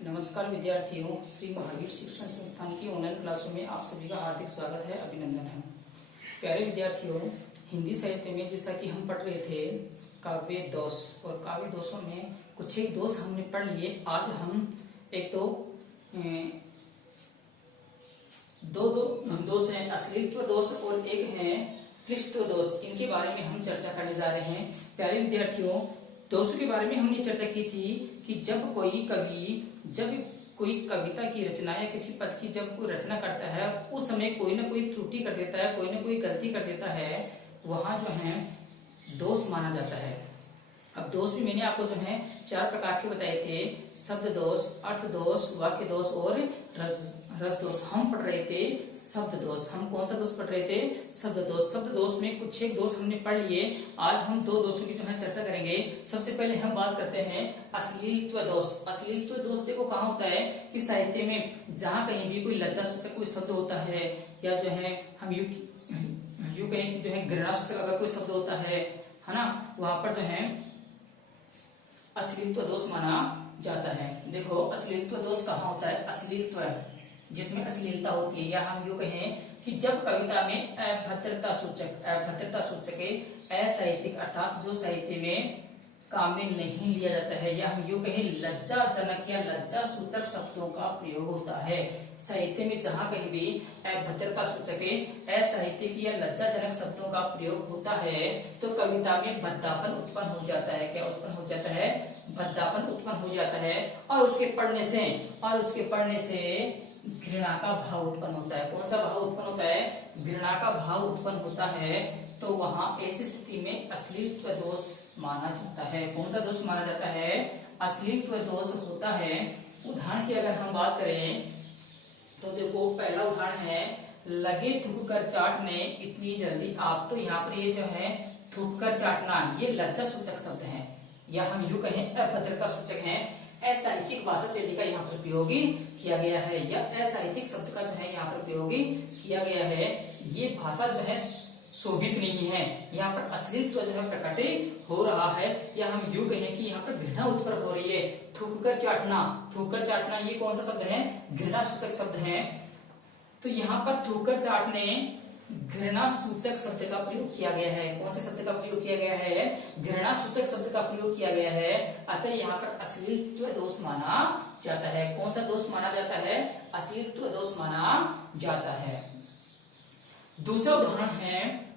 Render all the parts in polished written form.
नमस्कार विद्यार्थियों, श्री महावीर शिक्षण संस्थान की ऑनलाइन क्लासों में आप सभी का हार्दिक स्वागत है, अभिनंदन है। प्यारे विद्यार्थियों, हिंदी साहित्य में जैसा कि हम पढ़ रहे थे काव्य दोष, और काव्य दोषों में कुछ एक दोष हमने पढ़ लिए। आज हम एक तो दो दोष हैं, अश्लीलत्व दोष और एक है क्लिष्टत्व दोष। इनके बारे में हम चर्चा करने जा रहे हैं। प्यारे विद्यार्थियों, दोषों के बारे में हमने चर्चा की थी कि जब कोई कविता की रचना या किसी पद की जब कोई रचना करता है, उस समय कोई ना कोई त्रुटि कर देता है, कोई ना कोई गलती कर देता है, वहां जो है दोष माना जाता है। अब दोष भी मैंने आपको जो है 4 प्रकार के बताए थे: शब्द दोष, अर्थ दोष, वाक्य दोष और रस दोष। हम पढ़ रहे थे शब्द दोष। हम कौन सा दोष पढ़ रहे थे? शब्द दोष। शब्द दोष में कुछ एक दोष हमने पढ़ लिए। आज हम 2 दोषों की जो है चर्चा करेंगे। सबसे पहले हम बात करते हैं अश्लीलत्व दोष। अश्लीलत्व दोष देखो कहाँ होता है कि साहित्य में जहाँ कहीं भी कोई लज्जा सूचक कोई शब्द होता है, या जो है हम यूं कहें कि जो है घृणा सूचक अगर कोई शब्द होता है ना, वहां पर जो है अश्लीलत्व दोष माना जाता है। देखो अश्लीलत्व दोष कहाँ होता है? अश्लीलत्व जिसमें अश्लीलता होती है, या हम यूं कहें कि जब कविता में अभद्रता सूचक असाहित्यिक अर्थात जो साहित्य में काम में नहीं लिया जाता है, या हम यूं कहें लज्जाजनक या लज्जा सूचक शब्दों का प्रयोग होता है। साहित्य में जहां कहीं भी अभद्रता सूचक असाहित्यिक या लज्जाजनक शब्दों का प्रयोग होता है, तो कविता में भद्दापन उत्पन्न हो जाता है। क्या उत्पन्न हो जाता है? भद्दापन उत्पन्न हो जाता है। और उसके पढ़ने से घृणा का भाव उत्पन्न होता है। कौन सा भाव उत्पन्न होता है? घृणा का भाव उत्पन्न होता है। तो वहां ऐसी स्थिति में अश्लीलत्व दोष माना जाता है। कौन सा दोष माना जाता है? अश्लीलत्व दोष होता है। उदाहरण की अगर हम बात करें तो देखो, पहला उदाहरण है लगे थूक कर चाटने इतनी जल्दी आप। तो यहाँ पर ये जो है थूक कर चाटना, ये लज्जा सूचक शब्द है, या हम यूं कहें अभद्रता सूचक है। असाहित्यिक भाषा शैली का यहाँ पर प्रयोग किया गया है, या असाहित्यिक शब्द का जो है यहाँ पर प्रयोग किया गया है। ये भाषा जो है शोभित नहीं है। यहाँ पर अश्लीलत्व जो है प्रकट हो रहा है, या हम यूं कहें कि यहाँ पर घृणा उत्पन्न हो रही है। थूक कर चाटना ये कौन सा शब्द है? घृणा सूचक शब्द है। तो यहाँ पर थूक कर चाटने घृणा सूचक शब्द का प्रयोग किया गया है। कौन से शब्द का प्रयोग किया गया है? घृणा सूचक शब्द का प्रयोग किया गया है। अतः यहाँ पर अश्लीलत्व दोष माना जाता है। कौन सा दोष माना जाता है? अश्लीलत्व दोष माना जाता है। दूसरा उदाहरण है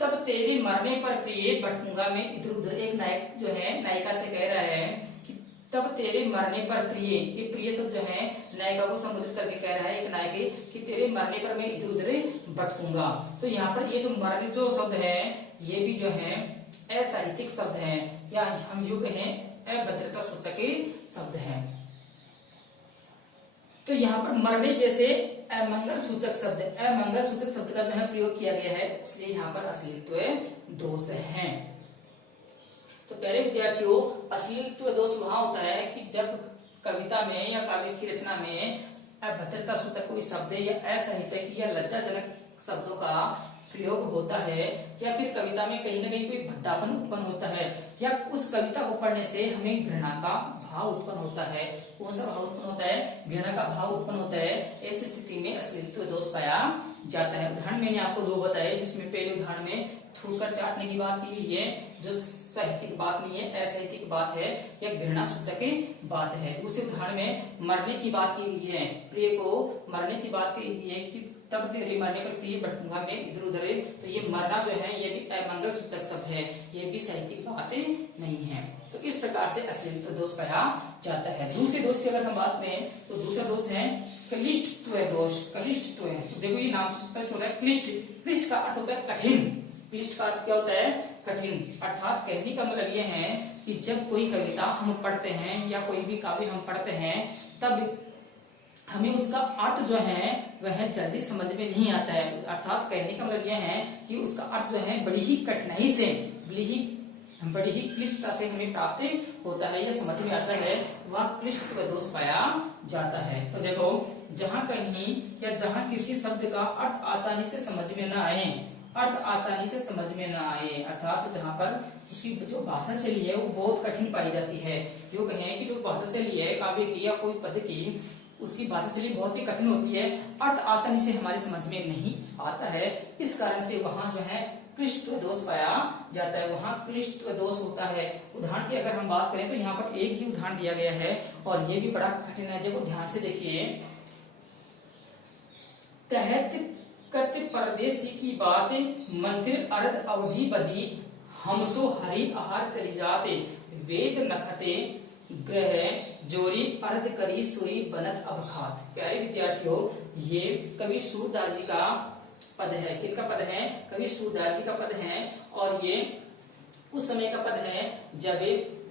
तब तेरे मरने पर प्रिय भटकूंगा मैं इधर उधर। एक नायक जो है नायिका से कह रहा है कि तब तेरे मरने पर प्रिय। ये प्रिय शब्द जो है नायिका को संबोधित करके कह रहा है एक नायक कि तेरे मरने पर मैं इधर उधर भटकूंगा। तो यहाँ पर ये जो मरने जो शब्द है, ये भी जो है असाहित्यिक शब्द है, या हम यूं कहें अभद्रता सूचक शब्द है। तो यहाँ पर मरने जैसे अमंगल सूचक शब्द का जो है प्रयोग किया गया है, इसलिए यहाँ पर अश्लीलत्व दोष है। तो प्यारे विद्यार्थियों, अश्लीलत्व दोष वहां होता है कि जब कविता में या काव्य की रचना में अभद्रता सूचक कोई शब्द या असाहित्यिक या लज्जाजनक शब्दों का प्रयोग होता है, या फिर कविता में कहीं ना कहीं कोई भद्दापन उत्पन्न होता है, या उस कविता को पढ़ने से हमें घृणा का भाव उत्पन्न होता है। कौन सा भाव उत्पन्न होता है? घृणा का भाव उत्पन्न होता है। ऐसी स्थिति में अश्लीलत्व दोष पाया जाता है। उदाहरण मैंने आपको 2 बताए, जिसमें पहले उदाहरण में थूक कर चाटने की बात की गई है, जो साहित्यिक बात नहीं है, असाहित्यिक बात है, या घृणा सूचक बात है। दूसरे उदाहरण में मरने की बात की गई है, प्रिय को मरने की बात की गई है कि तब तेरे मरने पर प्रिय भटकूंगा मैं इधर उधर। तो ये मरना जो है ये भी अमंगल सूचक शब्द है, ये भी साहित्यिक बात नहीं है। तो इस प्रकार से अश्लीलत्व दोष पाया जाता है। दूसरे दोष की अगर हम बात करें तो दूसरा दोष है क्लिष्टत्व दोष। तो देखो ये नाम से स्पष्ट हो रहा है, क्लिष्ट का अर्थ होता है कठिन। क्लिष्ट का अर्थ क्या होता है? कठिन। अर्थात कहने का मतलब ये है कि जब कोई कविता हम पढ़ते हैं या कोई भी काव्य हम पढ़ते हैं, तब हमें उसका अर्थ जो है वह जल्दी समझ में नहीं आता है। अर्थात कहने का मतलब यह है कि उसका अर्थ जो है बड़ी ही कठिनाई से, बड़ी ही क्लिष्टता से हमें प्राप्त होता है या समझ में आता है, वह क्लिष्टत्व दोष पाया जाता है। तो देखो, जहां कहीं या जहां किसी शब्द का अर्थ आसानी से समझ में न आए, अर्थ आसानी से समझ में ना आए, अर्थात जहाँ पर उसकी जो भाषा शैली है वो बहुत कठिन पाई जाती है। जो कहें कि जो भाषा शैली है काव्य की या कोई पद की, उसकी भाषा शैली बहुत ही कठिन होती है, अर्थ आसानी से हमारी समझ में नहीं आता है। इस कारण से वहां जो है क्लिष्ट दोष पाया जाता है, वहां क्लिष्ट दोष होता है। उदाहरण की अगर हम बात करें तो यहाँ पर एक ही उदाहरण दिया गया है और ये भी बड़ा कठिन है। देखो ध्यान से देखिए, कहत कत परदेसी की बात, मंदिर अर्ध अवधि बदी, हमसो हरि आहार चली जाते, वेद नखते ग्रह जोरी अर्ध करी सोई बनत अबखात। प्यारे विद्यार्थियों, ये कवि सूरदास जी का पद है। किसका पद है? कवि सूरदास जी का पद है। और ये उस समय का पद है जब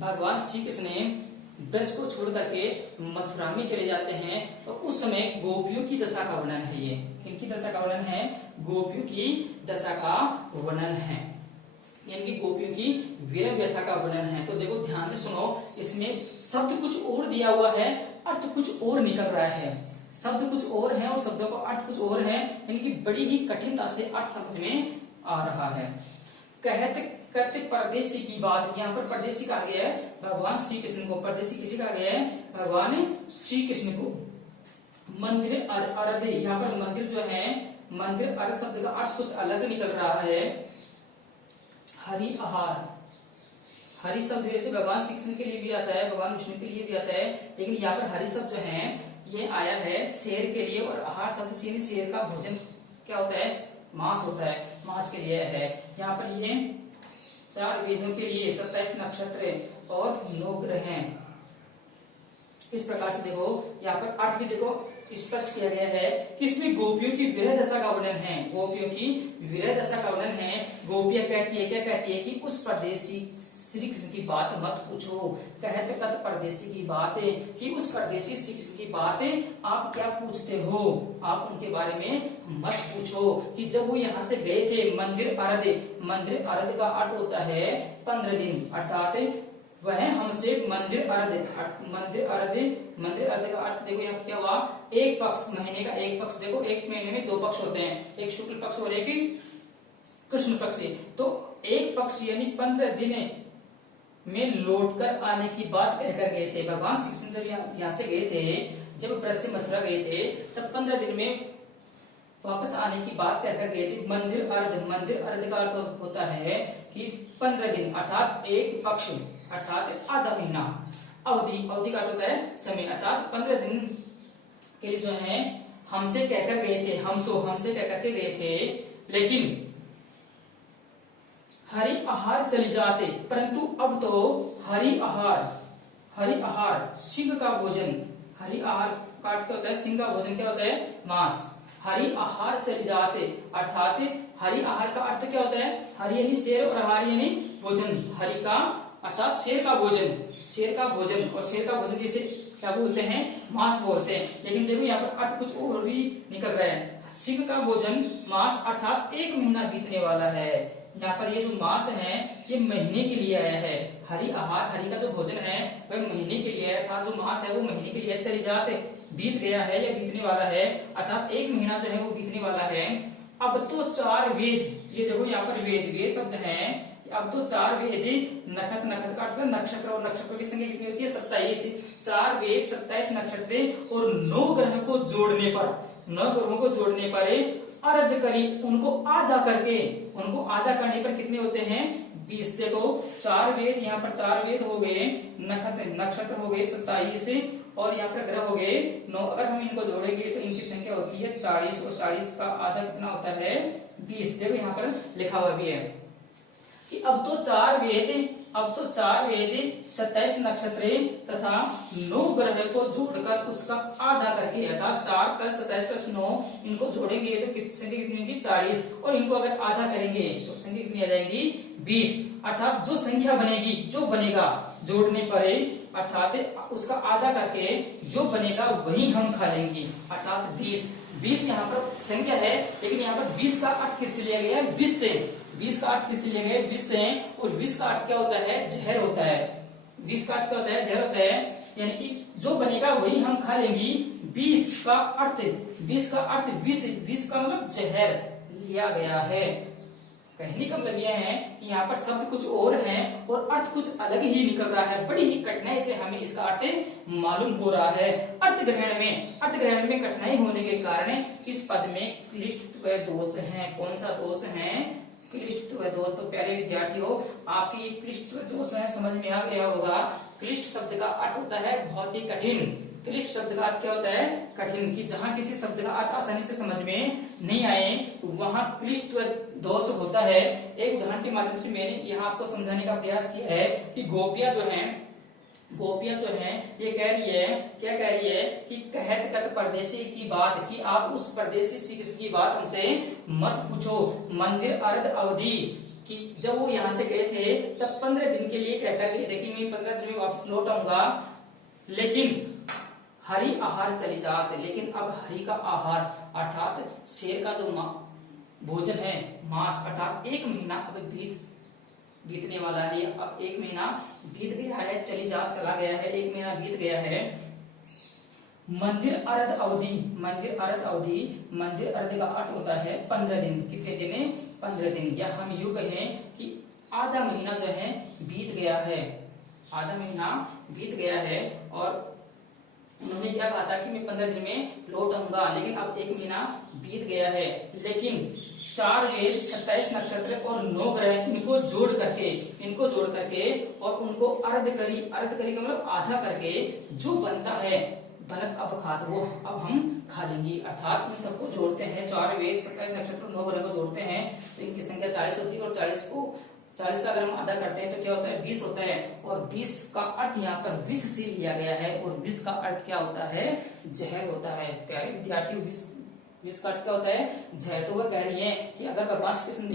भगवान श्री कृष्ण ने ब्रज को छोड़ करके मथुरा में चले जाते हैं, तो उस समय गोपियों की दशा का वर्णन है। ये किनकी दशा का वर्णन है? गोपियों की दशा का वर्णन है, यानी कि गोपियों की विरह व्यथा का वर्णन है। तो देखो ध्यान से सुनो, इसमें शब्द कुछ और दिया हुआ है, अर्थ कुछ और निकल रहा है। शब्द कुछ और है और शब्दों का अर्थ कुछ और है, यानी कि बड़ी ही कठिनता से अर्थ समझ में आ रहा है। कहते करते परदेसी की बात, यहाँ पर परदेसी कहा गया है भगवान श्री कृष्ण को। परदेसी किसी कहा गया है? भगवान श्री कृष्ण को। मंदिर अर्ध, यहाँ पर मंदिर जो है, मंदिर अर्ध शब्द का अर्थ कुछ अलग निकल रहा है। हरि आहार, हरि शब्द वैसे भगवान श्री कृष्ण के लिए भी आता है, भगवान विष्णु के लिए भी आता है, लेकिन यहाँ पर हरि शब्द जो है ये आया है शेर के लिए। और आहार शब्द से शेर का भोजन क्या होता है? मांस होता है, मांस के लिए है। यहाँ पर ये 4 वेदों के लिए 27 नक्षत्र और 9 ग्रह हैं। इस प्रकार से देखो यहाँ पर अर्थ भी देखो स्पष्ट किया गया है कि इसमें गोपियों की विरह दशा का वर्णन है। गोपियों की विरह दशा का वर्णन है। गोपियां कहती है, क्या कहती है? कि उस परदेसी श्री कृष्ण की बात मत पूछो। कहत कत परदेसी की बात, कि उस परदेसी श्री कृष्ण की बात आप क्या पूछते हो? आप उनके बारे में मत पूछो। कि जब वो यहाँ से गए थे मंदिर अर्ध, मंदिर अर्ध का अर्थ होता है 15 दिन, अर्थात वह हमसे मंदिर अर्ध, मंदिर अर्ध, मंदिर अर्ध का अर्थ देखो यहाँ क्या हुआ? एक पक्ष, महीने का एक पक्ष। देखो एक महीने में 2 पक्ष होते हैं, एक शुक्ल पक्ष और एक कृष्ण पक्ष। तो एक पक्ष यानी 15 दिन में लौटकर आने की बात कहकर गए थे। भगवान श्री कृष्ण जब यहाँ से गए थे, जब ब्रज से मथुरा गए थे, तब 15 दिन में वापस आने की बात कहकर गए थे। मंदिर अर्ध, मंदिर अर्ध का अर्थ होता है कि 15 दिन, अर्थात एक पक्ष, अर्थात आधा महीना। अवधि, अवधि का अर्थ होता है समय, अर्थात 15 दिन के लिए जो है हमसे कहकर गए थे, हमसे कहकर के गए थे। लेकिन हरि आहार चली जाते, परंतु अब तो हरि आहार, हरि आहार सिंह का भोजन, हरि आहार काट क्या होता है? सिंह का भोजन क्या होता है? मांस। हरि आहार चली जाते, अर्थात हरि आहार का अर्थ क्या होता है? हरि यानी शेर और आहार यानी भोजन। हरि का अर्थात शेर का भोजन, शेर का भोजन। और शेर का भोजन जिसे क्या बोलते हैं? मांस बोलते हैं। लेकिन देखो यहाँ पर अर्थ कुछ और भी निकल रहा है। सिंह का भोजन मांस, अर्थात 1 महीना बीतने वाला है। यहाँ पर ये जो मांस है ये महीने के लिए आया है। हरि आहार, हरि का जो भोजन है वह महीने के लिए है, अर्थात जो मांस है वो महीने के लिए चली जाते, बीत गया है या बीतने वाला है, अर्थात 1 महीना जो है वो बीतने वाला है। अब तो 4 वेद, ये देखो यहाँ पर वेद, वेद शब्द है। अब तो 4 वेद, नखत, नखत का अर्थ नक्षत्र, और नक्षत्र की संख्या कितनी होती है? 27। 4 वेद, 27 नक्षत्र और 9 ग्रह को जोड़ने पर, 9 ग्रहों को जोड़ने पर अर्ध करी, उनको आधा करके, उनको आधा करने पर कितने होते हैं? 20। देखो 4 वेद, यहाँ पर 4 वेद हो गए, नखत नक्षत्र हो गए 27 और यहाँ पर ग्रह हो गए 9। अगर हम इनको जोड़ेंगे तो इनकी संख्या होती है 40 और 40 का आधा कितना होता है? 20। देखो यहाँ पर लिखा हुआ भी है कि अब तो 4 वेद, अब तो 4 वेद, 27 नक्षत्र तथा 9 ग्रह को जोड़कर उसका आधा करके, अर्थात 4 + 27 + 9 इनको जोड़ेंगे तो संख्या कितनी होगी? 40। और इनको अगर आधा करेंगे तो संख्या कितनी आ जाएगी? 20। अर्थात जो संख्या बनेगी, जो बनेगा जोड़ने पर, अर्थात उसका आधा करके जो बनेगा वही हम खा लेंगे, अर्थात 20। 20 यहाँ पर संख्या है, लेकिन यहाँ पर 20 का अर्थ किससे लिया गया है? विष से। 20 का अर्थ किससे लिया गया है? विष से। और विष का अर्थ क्या होता है? जहर होता है। विष का अर्थ क्या होता है? जहर होता है, यानी कि जो बनेगा वही हम खा लेंगे। 20 का अर्थ, 20 का अर्थ विष, विष का मतलब जहर लिया गया है। कहने का मतलब यह है कि यहाँ पर शब्द कुछ और है और अर्थ कुछ अलग ही निकल रहा है। बड़ी ही कठिनाई से हमें इसका अर्थ मालूम हो रहा है। अर्थ ग्रहण में कठिनाई होने के कारण इस पद में क्लिष्टत्व दोष है। कौन सा दोष है? क्लिष्टत्व दोष। तो प्यारे विद्यार्थियों, आपके ये क्लिष्टत्व दोष है समझ में आ गया होगा। क्लिष्ट शब्द का अर्थ होता है बहुत ही कठिन। क्लिष्ट शब्द का अर्थ क्या होता है? कठिन। कि जहां किसी शब्द का अर्थ आसानी से समझ में नहीं आए वहां क्लिष्ट दोष होता है। एक उदाहरण के माध्यम से मैंने यहाँ आपको समझाने का प्रयास किया है कि गोपियां जो हैं ये कह रही है, क्या कह रही है कि कहत तक परदेसी की बात, कि आप उस परदेसी की बात हमसे मत पूछो। मंदिर अर्ध अवधि, कि जब वो यहाँ से गए थे तब 15 दिन के लिए कहकर गए थे कि मैं 15 दिन में वापस लौट आऊंगा, लेकिन हरि आहार चली जाते। लेकिन अब हरि का आहार अर्थात शेर का जो भोजन है, मांस, अर्थात 1 महीना अब बीतने वाला है। अब 1 महीना बीत गया है, चला गया है, 1 महीना बीत गया है। मंदिर अर्ध अवधि, मंदिर अर्ध का अर्थ होता है 15 दिन। कितने दिन? 15 दिन। या हम यूं कहें कि आधा महीना जो है बीत गया है, आधा महीना बीत गया है। और उन्होंने क्या कहा था कि मैं 15 दिन में लौट आऊंगा, लेकिन अब 1 महीना बीत गया है। लेकिन 4 वेद, 27 नक्षत्र और 9 ग्रह, इनको जोड़ करके और उनको अर्ध करी का मतलब आधा करके जो बनता है बनत अब खात, वो अब हम खा लेंगे। अर्थात इन सबको जोड़ते हैं, 4 वेद, 27 नक्षत्र, 9 ग्रह को जोड़ते हैं तो इनकी संख्या 40 होती है। और 40 का अगर हम आधा करते हैं तो क्या होता है? 20 होता है। और 20 का अर्थ यहाँ पर विष से लिया गया है। और विष का अर्थ क्या होता है? जहर होता है। प्यारे विद्यार्थियों, विष का अर्थ क्या होता है? जहर। तो वह कह रही है कि अगर भगवान श्री कृष्ण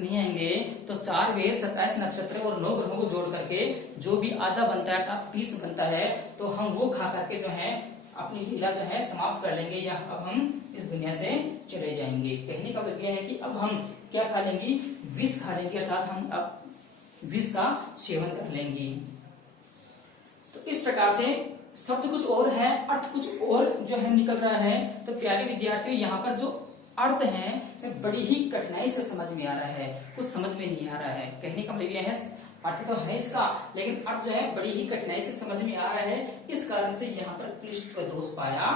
नहीं आएंगे तो 4 वेद, 27 नक्षत्र और 9 ग्रहों को जोड़ करके जो भी आधा बनता है अर्थात 20 बनता है, तो हम वो खा करके जो है अपनी लीला जो है समाप्त कर लेंगे, या अब हम इस दुनिया से चले जाएंगे। कहने का मतलब यह है कि अब हम क्या खा लेंगे? विष खा लेंगे, अर्थात हम अब विष का सेवन कर लेंगे। तो इस प्रकार से शब्द कुछ और है, अर्थ कुछ और जो है निकल रहा है। तो प्यारे विद्यार्थियों, यहाँ पर जो अर्थ है बड़ी ही कठिनाई से समझ में आ रहा है, कुछ समझ में नहीं आ रहा है। कहने का मतलब यह है अर्थ तो है इसका, लेकिन अर्थ जो है बड़ी ही कठिनाई से समझ में आ रहा है। इस कारण से यहाँ पर क्लिष्ट दोष पाया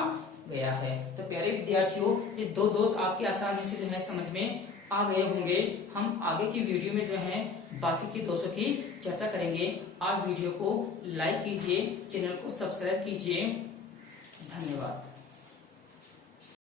गया है। तो प्यारे विद्यार्थियों, ये 2 दोष आपके आसानी से जो है समझ में आ गए होंगे। हम आगे की वीडियो में जो है बाकी के दोषों की चर्चा करेंगे। आप वीडियो को लाइक कीजिए, चैनल को सब्सक्राइब कीजिए। धन्यवाद।